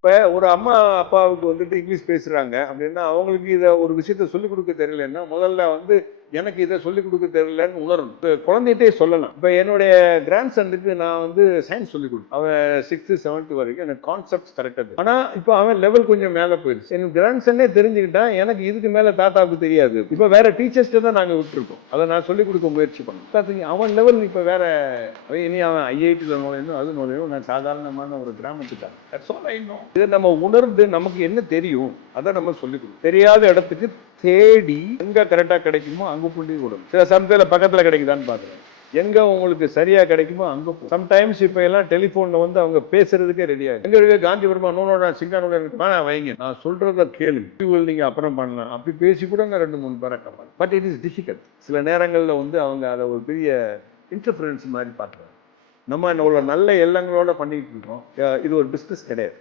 இப்ப ஒரு அம்மா அப்பாவுக்கு வந்துட்டு இங்கிலீஷ் பேசுறாங்க அப்படின்னா அவங்களுக்கு இதை ஒரு விஷயத்த சொல்லிக் கொடுக்க தெரியலன்னா முதல்ல வந்து எனக்கு இதை சொல்லிக் கொடுக்க தெரியலன்னு உணரணும். இப்போ குழந்தைகிட்டே சொல்லலாம். இப்போ என்னுடைய கிராண்ட் சனுக்கு நான் வந்து சயின்ஸ் சொல்லிக் கொடுத்தேன். அவன் 6th 7th வரைக்கும் எனக்கு கான்செப்ட்ஸ் கரெக்டாக. ஆனால் இப்போ அவன் லெவல் கொஞ்சம் மேலே போயிடுச்சு. என் கிராண்ட் சன்னே தெரிஞ்சுக்கிட்டா எனக்கு இதுக்கு மேலே தாத்தாவுக்கு தெரியாது. இப்போ வேற டீச்சர்ஸ்ட்டு தான் நாங்கள் விட்டுருக்கோம். அதை நான் சொல்லிக் கொடுக்க முயற்சி பண்ணோம். அவன் லெவல் இப்போ வேற. இனி அவன் ஐஐடியில் நுழையணும், அது நுழையணும். நான் சாதாரணமான ஒரு கிராமத்துக்காரன். இதை நம்ம உணர்ந்து நமக்கு என்ன தெரியும் அதை நம்ம சொல்லிக் கொடுக்கணும். தெரியாத இடத்துக்கு தேடி எங்க கரெக்டா கிடைக்குமோ அங்க புள்ளி கொடுக்கும். சில சமயத்துல பக்கத்துல கிடைக்குதான்னு பாக்குறேன். எங்க உங்களுக்கு சரியா கிடைக்குமோ அங்க சம்டைம்ஸ் இப்ப எல்லாம் டெலிபோன்ல வந்து அவங்க பேசுறதுக்கே ரெடியா எங்க இருக்க காந்திபுரமா நோனோட சிங்கானோட வைங்க, நான் சொல்றத கேளு, நீங்க அப்புறம் பண்ணலாம். அப்படி பேசி கூட 2-3 பேரை Kamal. But it is difficult. சில நேரங்கள்ல வந்து அவங்க அதை ஒரு பெரிய இன்டர்ஃபரன்ஸ் மாதிரி பார்க்குறாங்க. நம்ம ஒரு நல்ல எண்ணங்களோட பண்ணிட்டு இருக்கோம். இது ஒரு பிசினஸ் கிடையாது.